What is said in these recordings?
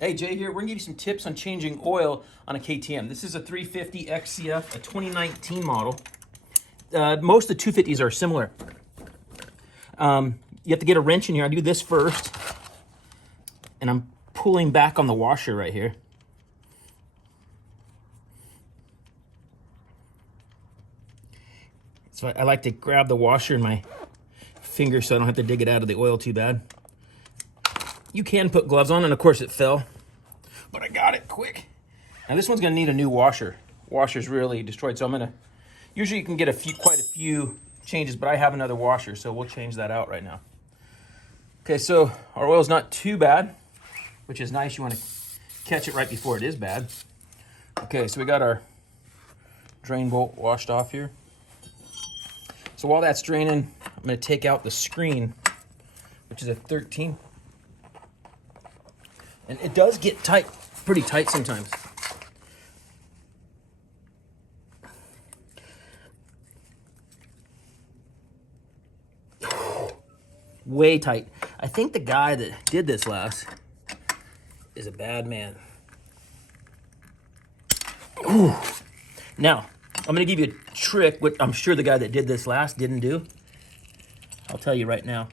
Hey, Jay here. We're gonna give you some tips on changing oil on a KTM. This is a 350 XCF, a 2019 model. Most of the 250s are similar. You have to get a wrench in here. I do this first, and I'm pulling back on the washer right here. So I like to grab the washer in my finger so I don't have to dig it out of the oil too bad. You can put gloves on, and of course it fell, but I got it quick. Now this one's gonna need a new washer. Washer's really destroyed, so I'm gonna, usually you can get quite a few changes, but I have another washer, so we'll change that out right now. Okay, so our oil's not too bad, which is nice. You wanna catch it right before it is bad. Okay, so we got our drain bolt washed off here. So while that's draining, I'm gonna take out the screen, which is a 13. And it does get tight, pretty tight sometimes. Way tight. I think the guy that did this last is a bad man. Ooh. Now, I'm gonna give you a trick, which I'm sure the guy that did this last didn't do. I'll tell you right now.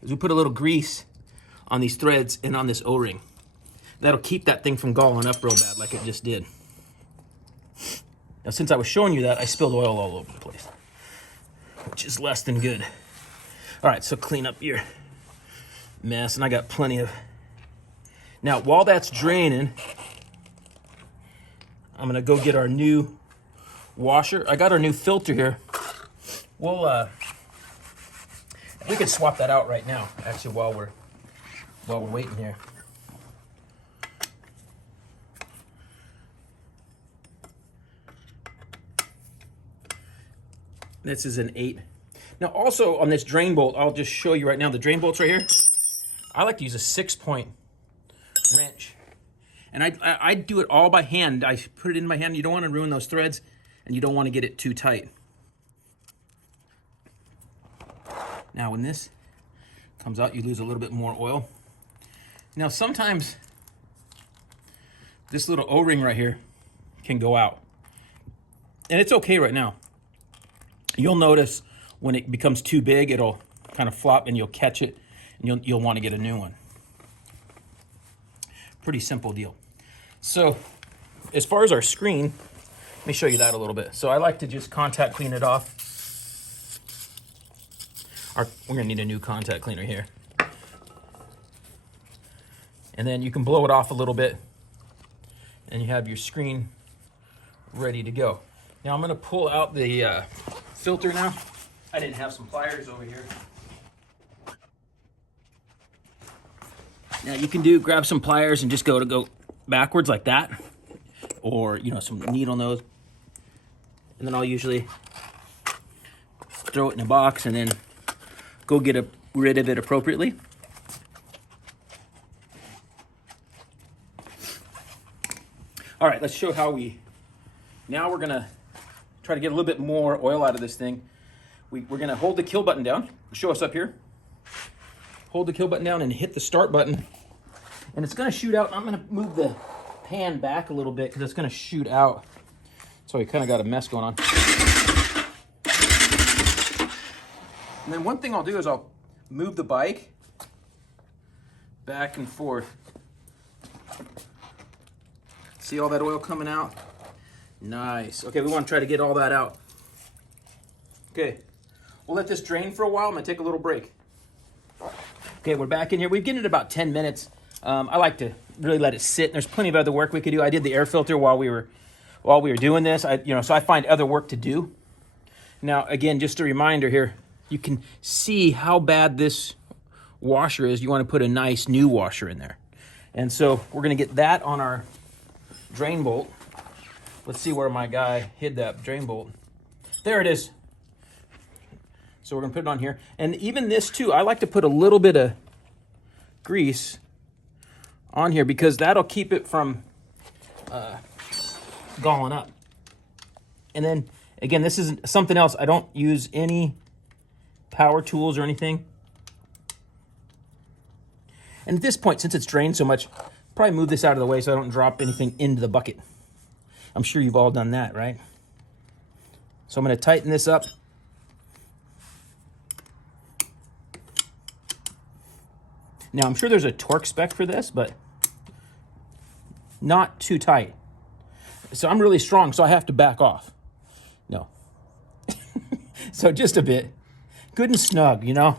Is we put a little grease on these threads and on this O-ring. That'll keep that thing from galling up real bad like it just did. Now, since I was showing you that, I spilled oil all over the place, which is less than good. All right, so clean up your mess, and I got plenty of. Now, while that's draining, I'm gonna go get our new washer. I got our new filter here. We could swap that out right now, actually, while we're waiting here. This is an 8. Now also on this drain bolt, I'll just show you right now, the drain bolt's right here. I like to use a 6-point wrench. And I do it all by hand. I put it in my hand. You don't want to ruin those threads, and you don't want to get it too tight. Now when this comes out, you lose a little bit more oil. Now sometimes this little O-ring right here can go out. And it's okay right now. You'll notice when it becomes too big, it'll kind of flop and you'll catch it, and you'll want to get a new one. Pretty simple deal. So as far as our screen, let me show you that a little bit. So I like to just contact clean it off. We're gonna need a new contact cleaner here. And then you can blow it off a little bit, and you have your screen ready to go. Now I'm gonna pull out the filter now. I didn't have some pliers over here. Now you can grab some pliers and just go backwards like that, or some needle nose. And then I'll usually throw it in a box and then go get rid of it appropriately. All right, let's show how now we're gonna try to get a little bit more oil out of this thing. We're gonna hold the kill button down. Show us up here. Hold the kill button down and hit the start button. And it's gonna shoot out. I'm gonna move the pan back a little bit because it's gonna shoot out. So we kind of got a mess going on. And then one thing I'll do is I'll move the bike back and forth. See all that oil coming out? Nice. Okay, we want to try to get all that out. Okay, we'll let this drain for a while. I'm gonna take a little break. Okay, we're back in here. We've given it about 10 minutes. I like to really let it sit. There's plenty of other work we could do. I did the air filter while we were doing this. So I find other work to do. Now, again, just a reminder here, you can see how bad this washer is. You want to put a nice new washer in there. And so we're going to get that on our drain bolt. Let's see where my guy hid that drain bolt. There it is. So we're going to put it on here. And even this too, I like to put a little bit of grease on here because that'll keep it from galling up. And then again, this is something else. I don't use any power tools or anything. And at this point, since it's drained so much, Probably move this out of the way so I don't drop anything into the bucket. I'm sure you've all done that, right? So I'm going to tighten this up. Now, I'm sure there's a torque spec for this, but not too tight. So I'm really strong, so I have to back off. No. So just a bit. Good and snug, you know?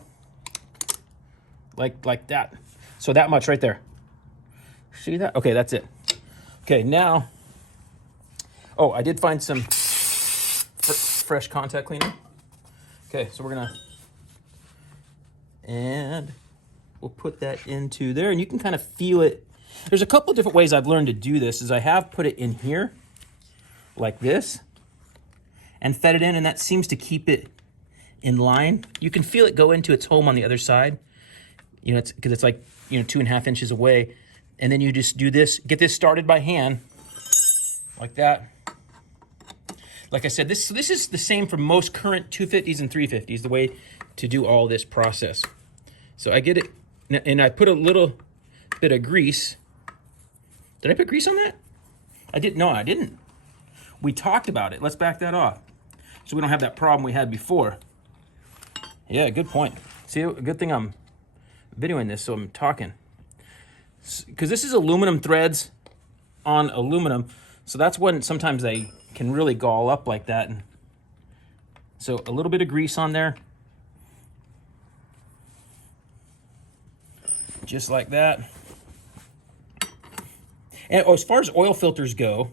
Like that. So that much right there. See that? Okay, that's it. Okay, now, oh, I did find some fresh contact cleaner. Okay, so we're gonna, and we'll put that into there, and you can kind of feel it. There's a couple different ways I've learned to do this, is I have put it in here, like this, and fed it in, and that seems to keep it in line. You can feel it go into its home on the other side. You know, it's because it's like, you know, 2.5 inches away. And then you just do this, get this started by hand, like that. Like I said, this is the same for most current 250s and 350s, the way to do all this process. So I get it, and I put a little bit of grease. Did I put grease on that? I didn't, no, I didn't. We talked about it. Let's back that off, so we don't have that problem we had before. Yeah, good point. See, a good thing I'm videoing this, so I'm talking. Because this is aluminum threads on aluminum, so that's when sometimes they can really gall up like that. And so a little bit of grease on there, just like that. And as far as oil filters go,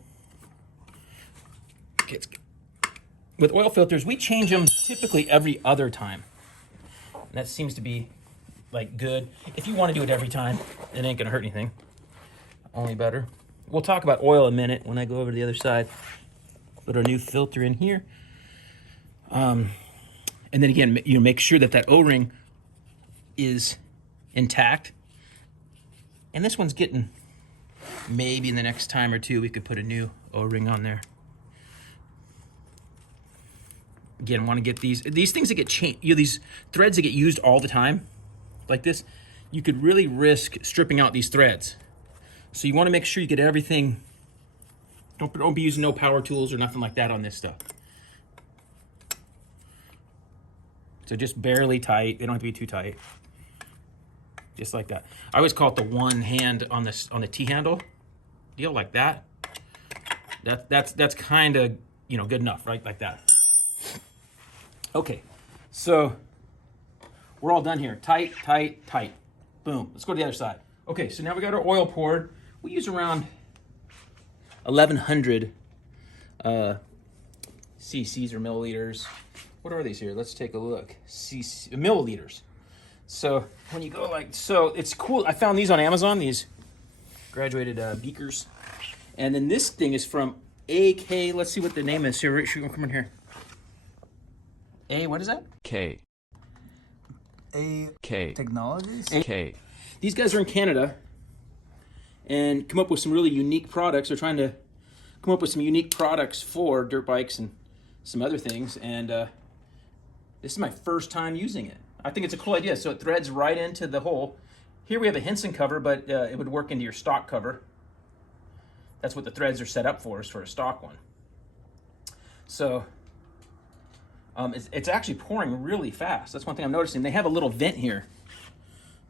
with oil filters, we change them typically every other time. And that seems to be like good. If you want to do it every time, it ain't gonna hurt anything. Only better. We'll talk about oil in a minute when I go over to the other side. Put our new filter in here. And then again, you know, make sure that that O-ring is intact. And this one's getting, maybe in the next time or two, we could put a new O-ring on there. Again, want to get these things that get changed, you know, these threads that get used all the time, like this, you could really risk stripping out these threads. So you want to make sure you get everything. Don't be using no power tools or nothing like that on this stuff. So just barely tight. They don't have to be too tight. Just like that. I always call it the one hand on this, on the T-handle deal, like that. That's kind of, you know, good enough, right? Like that. Okay, so we're all done here. Tight, tight, tight. Boom. Let's go to the other side. Okay, so now we got our oil poured. We use around 1,100 cc's or milliliters. What are these here? Let's take a look. Milliliters. So when you go like, so it's cool. I found these on Amazon, these graduated beakers. And then this thing is from AK. Let's see what the name is here. Come in here. What is that? K. Technologies? K. These guys are in Canada and come up with some really unique products. They're trying to come up with some unique products for dirt bikes and some other things. And this is my first time using it. I think it's a cool idea. So it threads right into the hole. Here we have a Henson cover, but it would work into your stock cover. That's what the threads are set up for, is for a stock one. So it's actually pouring really fast. That's one thing I'm noticing. They have a little vent here.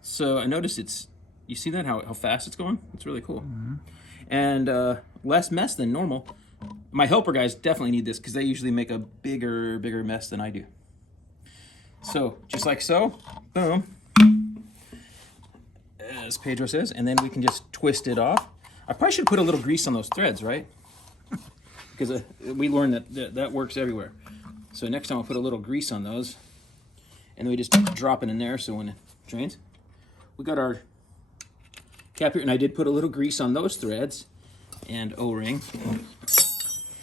So I noticed it's, you see that, how fast it's going? It's really cool. Mm-hmm. And less mess than normal. My helper guys definitely need this because they usually make a bigger mess than I do. So just like so, boom, as Pedro says, and then we can just twist it off. I probably should put a little grease on those threads, right? Because we learned that works everywhere. So next time I'll put a little grease on those, and then we just drop it in there so when it drains. We got our cap here, and I did put a little grease on those threads and O-ring.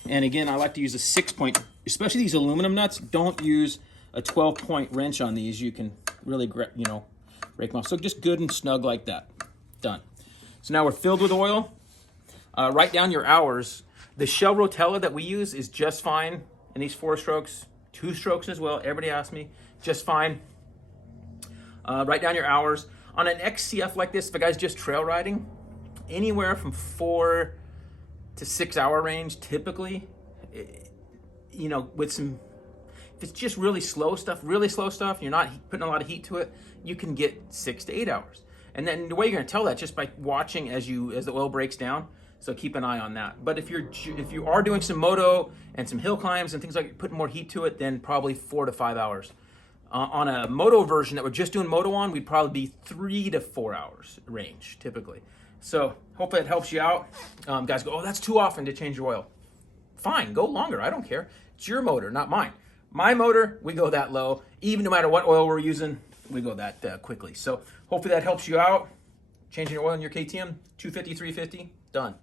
And again, I like to use a 6-point, especially these aluminum nuts. Don't use a 12-point wrench on these. You can really, you know, break them off. So just good and snug like that. Done. So now we're filled with oil. Write down your hours. The Shell Rotella that we use is just fine. And these 4 strokes, 2 strokes as well. Everybody asks me, just fine. Write down your hours. On an XCF like this, if a guy's just trail riding, anywhere from 4 to 6 hour range typically. You know, with some, if it's just really slow stuff, you're not putting a lot of heat to it, you can get 6 to 8 hours. And then the way you're going to tell that just by watching as the oil breaks down. So keep an eye on that. But if you are doing some moto and some hill climbs and things like putting more heat to it, then probably 4 to 5 hours. On a moto version that we're just doing moto on, we'd probably be 3 to 4 hours range typically. So hopefully that helps you out. Guys go, oh, that's too often to change your oil. Fine, go longer. I don't care. It's your motor, not mine. My motor, we go that low. Even no matter what oil we're using, we go that quickly. So hopefully that helps you out. Changing your oil in your KTM, 250, 350, done.